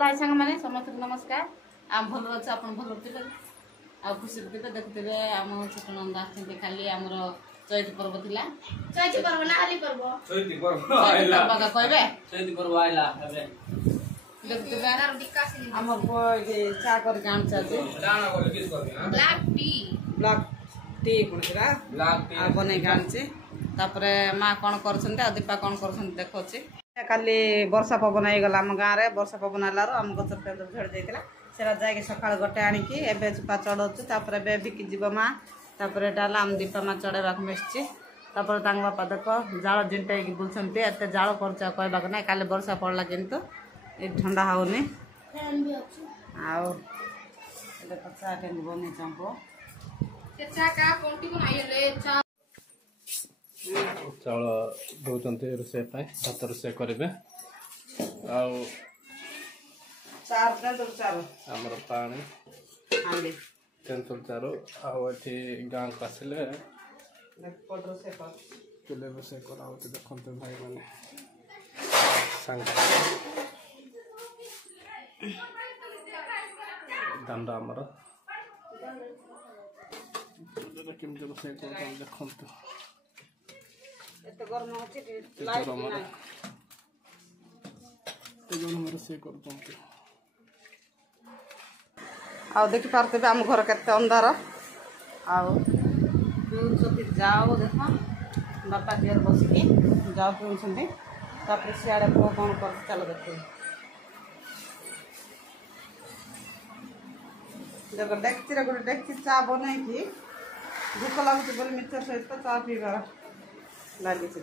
भाई सांग मैंने समस्त नमस्कार आम भल अच्छे आप भल थे आ खुशी थे देखुवे आम छोट नंद आते खाली आमर चैत पर्व थिला चैत पर्व ना हाली पर्व चैत पर्व आइला कहबे चैत पर्व आइला एबे देखुवे तार विकास हमर चा कर काम चलते जाना बोले किस कर दिया ब्लैक टी पुणिरा ब्लैक टी आ बने गांचे तापरे मां कोन करछन्ते आ दीपा कोन करछन्ते देखोछि काली वर्षा पवन आई गला हम गां रे वर्षा पवन आलारो हम गचर तेल झड़ जाइतला सेरा जाके सकाळ गोटे आनी की एबे चुपा चढ़ौछु तापरे बे बिकी जीव मां तापरे डाला हम दीपा मां चढ़ेबा मेसछि तापरे तांग बापा देखो जाळ जिंटाई की बुलछन्ते एते जाळ करचा कहबा नै काली वर्षा पड़ला किंतु ए ठंडा हाउनी फैन भी अछि आउ एले कच्चा के बने चंपो चा का कोंटी को आइले चा चाउल दौरान रोषे भात रोषे करेंगे आउ चार तेंतुल चार आमर पानी आंडी तेंतुल चार आउ गाँ को आसिले पट रोषे कर चुले रोषे करा देखते भाई मैंने दांडा आमर केमती रोषे कर देखते एते गरम होछि लाइट नै गरम रोषे कर आ देखि पारते हम घर केते अंधार आउ पिउन सती जाओ देखो बापा जेर बसिकी जाओ पिउन सती तापर सियाडे पो कोन कर चलो देखते देखो डेक्ची रे गोटे डेक्ची चा बनै की भूख लागुଛି बोले मित्र सहित चा पीबार लागिଛି